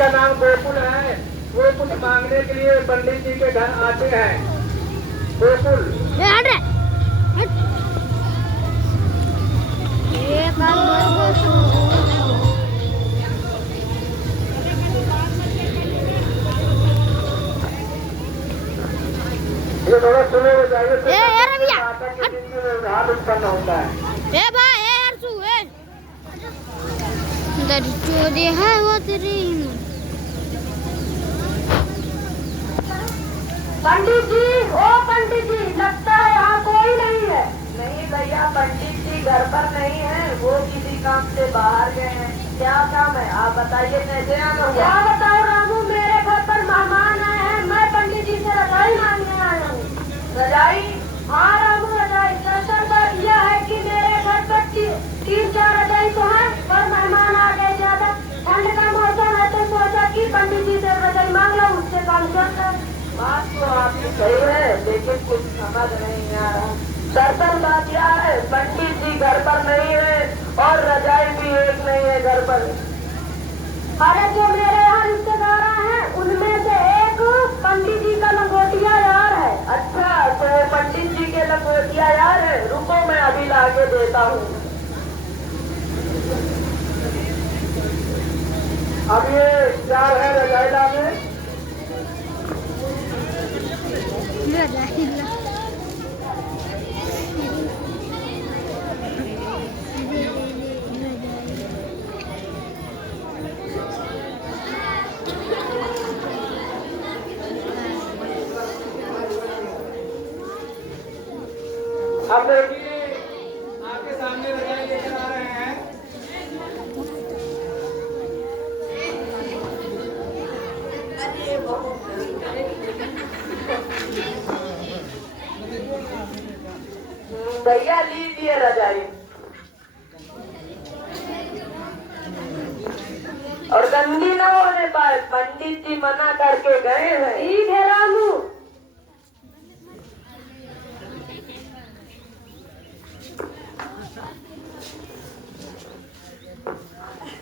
जिसका नाम गोकुल है, वो कुछ मांगने के लिए पंडित जी के घर आते हैं। गोकुल ये थोड़ा सुने बताइए माता के दिन में व्यवहार उत्पन्न होता है। है वो तेरी पंडित जी, ओ पंडित जी, लगता है यहाँ कोई नहीं है। नहीं भैया, पंडित जी घर पर नहीं है, वो किसी काम से बाहर गए हैं। क्या काम है आप बताइए, कैसे आना हुआ? क्या बताओ रामू, मेरे घर पर मेहमान आए हैं, मैं पंडित जी से रजाई मांगने आया हूँ। रजाई? हाँ रामू, रजाई। दरअसल बात यह है कि मेरे घर पर 3-4 रजाई तो है, पर मेहमान आ गए ज्यादा। ठंड का मौसम है तो सोचा कि पंडित जी से रजाई मांग लो, उससे काम चलता है। बात तो आपकी सही है, लेकिन कुछ समझ नहीं आ रहा। दरअसल बात यह है, पंडित जी घर पर नहीं है और रजाई भी एक नहीं है घर पर। अरे जो मेरे यहाँ रिश्तेदार हैं, उनमें से एक पंडित जी का लंगोटिया यार है। अच्छा, तो पंडित जी के लंगोटिया यार है, रुको मैं अभी ला के देता हूँ। अब ये क्या है रजाई लाने? अब देखिए आपके सामने रजाई लेकर आ रहे हैं। भैया लीजिए रजाई। और गंदी न होने पाए, पंडित जी मना करके गए हैं। ठीक है रामू।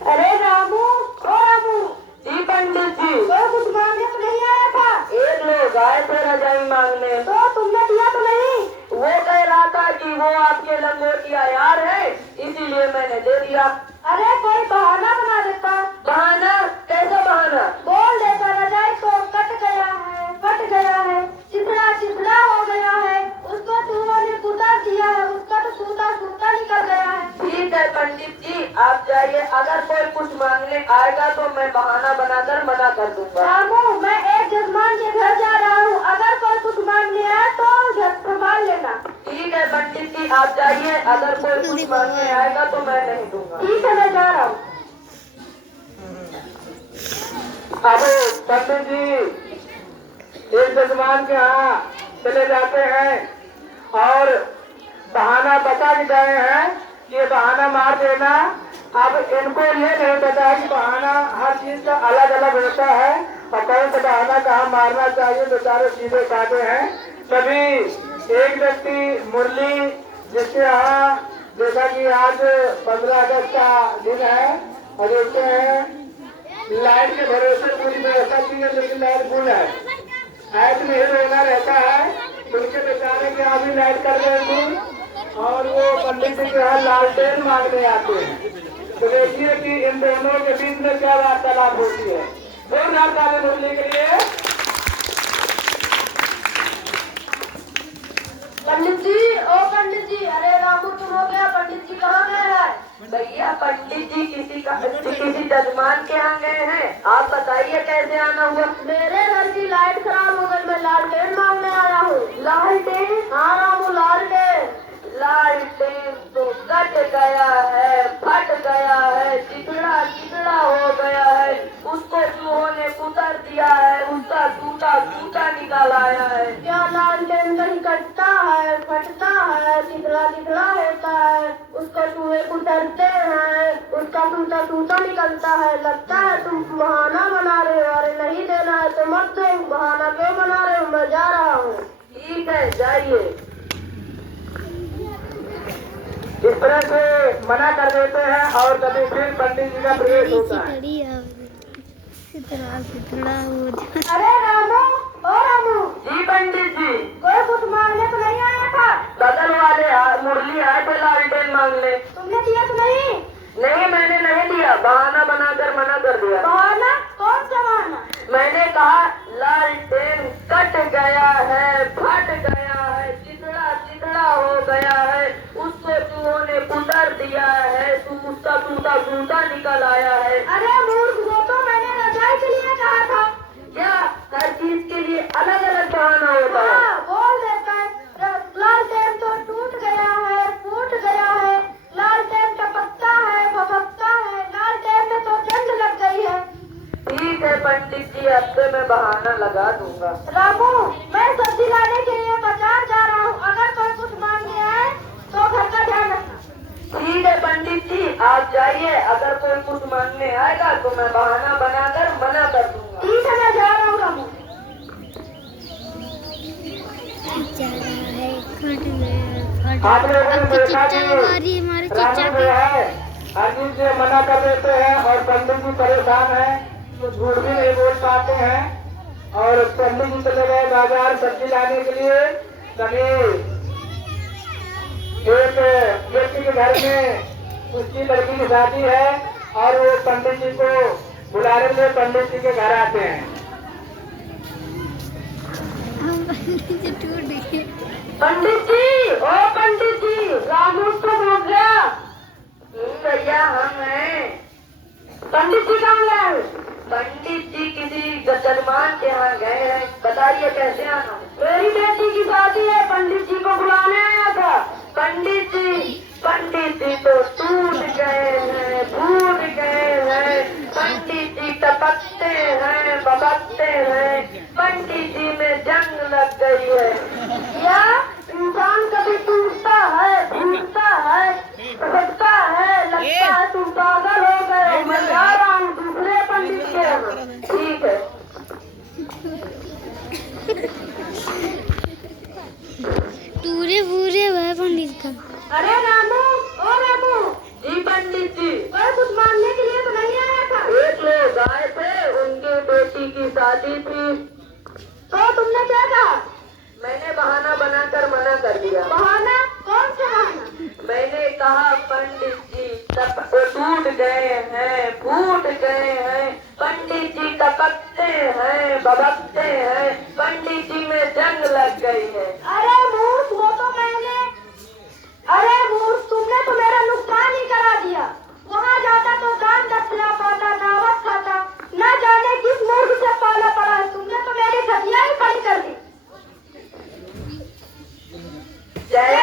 अरे रामू, ओ रामू। जी पंडित जी। तो कुछ मांगने तो नहीं आया था? एक लोग आए थे रजाई मांगने। तो तुमने दिया तो नहीं? वो कह रहा था कि वो आपके लंगोटिया यार है, इसीलिए मैंने दे दिया। अरे कोई बहाना बना देता। बहाना? कैसा बहाना? बोल देता रजाई तो कट गया है, फट गया है, चिथड़ा हो गया है, उसको चूहों ने कुतर दिया है, उसका तो सूता निकल गया है। ठीक है पंडित जी, आप जाइए। अगर कोई कुछ मांगने आएगा तो मैं बहाना बनाकर मना कर दूंगा। रामू, मैं एक जजमान के घर जा रहा हूँ, अगर कोई कुछ मांगने आए तो संभाल लेना। ठीक है पंडित जी, आप जाइए। अगर कोई कुछ मांगने आएगा तो मैं नहीं दूंगा। ठीक है, मैं जा रहा हूँ। अब पंडित जी एक जजमान के यहाँ चले जाते हैं और बहाना बता के गए हैं, ये बहाना मार देना। अब इनको ये नहीं पता है कि बहाना हर चीज का अलग अलग होता है और कौन सा बहाना कहाँ मारना चाहिए, बेचारे सीधे खाते हैं। तभी एक व्यक्ति मुरली, जिसके यहाँ जैसा कि आज 15 अगस्त का दिन है और देखते हैं लाइट के भरोसे पूरी व्यवस्था की है, लेकिन लाइट गुल है, लाइट में ही रोना रहता है। उनके बेचारे के यहाँ भी लाइट कर गए थे और वो पंडित जी के यहाँ लालटेन मांगने आते हैं। तो देखिए कि इन दोनों के बीच में क्या वार्तालाप होती है। जोरदार ताली बोलने के लिए। पंडित जी, ओ पंडित जी। अरे रामू, तुम हो गया? पंडित जी कहाँ गए हैं? भैया पंडित जी किसी जजमान के यहाँ गए हैं। आप बताइए कैसे आना हुआ? मेरे घर की लाइट खराब हो गई, मैं लालटेन मांगने आया हूँ। लालटेन? हाँ रामू, लालटेन। लालटेन तो कट गया है, फट गया है, चिथड़ा हो गया है, उसको चूहों ने कुतर दिया है, उसका सूता निकाल आया है। क्या लालटेन कहीं कटता है, फटता है, चिथड़ा होता है, उसको चूहे कुतरते हैं, उसका सूता निकलता है। लगता है तुम बहाना बना रहे हो। अरे नहीं देना है तो मत दो, बहाना क्यों बना रहे हो? मैं जा रहा हूँ। ठीक है, जाइए। इस तरह से मना कर देते हैं और कभी फिर पंडित जी का प्रवेश होता है। अरे रामू, ओ रामू। जी पंडित जी। कोई कुछ मांगने तो नहीं आया था? बगल वाले मुरली आए थे लालटेन मांगने। तुमने दिया तो नहीं? नहीं, मैंने नहीं दिया, बहाना बनाकर मना कर दिया। बहाना? कौन सा बहाना? मैंने कहा लालटेन कट गया है, फट गया है, चिथड़ा चिथड़ा हो गया है, उसको चूहों ने कुतर दिया है, तू उसका टूटा जूता निकल आया है। अरे मूर्ख, वो तो मैंने रजाई के लिए कहा था। क्या हर चीज के लिए अलग अलग बहाना होता है? हाँ, बोल देता है। लालटेन तो टूट गया है, फूट गया है, लालटेन टपकता है, भभकता है, लालटेन में तो जंग लग गई है। ठीक है पंडित जी, अब से मैं बहाना लगा दूंगा। रामू, मैं सब्जी लाने के लिए बाजार जा रहा हूँ, अगर कोई कुछ मांगने आए तो घर का ध्यान रखना। ठीक है पंडित जी, आप जाइए, अगर कोई कुछ मांगने आएगा तो मैं बहाना बनाकर मना कर दूंगा। ठीक है, मैं जा रहा हूँ रामू। आप लोगों ने देखा कि रामू जो है अजीब से मना कर देते हैं और पंडित जी परेशान हैं, तो झूठ भी नहीं बोल पाते हैं। और पंडित जी चले गए बाजार सब्जी लाने के लिए। तभी एक व्यक्ति के घर में उसकी लड़की की शादी है और वो पंडित जी को बुलाने के लिए पंडित जी के घर आते हैं। पंडित जी, ओ पंडित जी, रामू तो बोल गया। भैया हम हैं। पंडित जी कहाँ गए? पंडित जी किसी जजमान के यहाँ गए हैं, बताइए कैसे आना? मेरी बेटी की शादी है, पंडित जी को बुलाने आया था। पंडित जी तो टूट गए हैं, फूट गए हैं, पंडित जी टपकते हैं, बबकते हैं, पंडित जी में जंग लग गई है। क्या इंसान कभी टूटता है, फूटता है, टपकता है, लगता है तुम पागल हो गए। मैं जा रहा हूँ दूसरे पंडित के यहाँ। ठीक है। पूरे वह पंडित का। अरे रामू, ओ रामू। जी पंडित जी। कोई कुछ मांगने के लिए तो नहीं आया था? एक लोग आए थे, उनके बेटी की शादी थी। तो तुमने क्या कहा? मैंने बहाना बनाकर मना कर दिया। बहाना? कौन सा बहाना? मैंने कहा पंडित जी टूट गए हैं, फूट गए हैं, पंडित जी टपकते हैं, बबकते हैं, पंडित जी में जंग लग गई है। अरे मूर्ख, वो तो मैंने। अरे मूर्ख, तुमने तो मेरा नुकसान ही करा दिया। वहाँ जाता तो दान दक्षिणा पाता, दावत खाता, न जाने किस मूर्ख से पाला पड़ा है। तुमने तो मेरी छतिया ही खड़ी कर दी। जय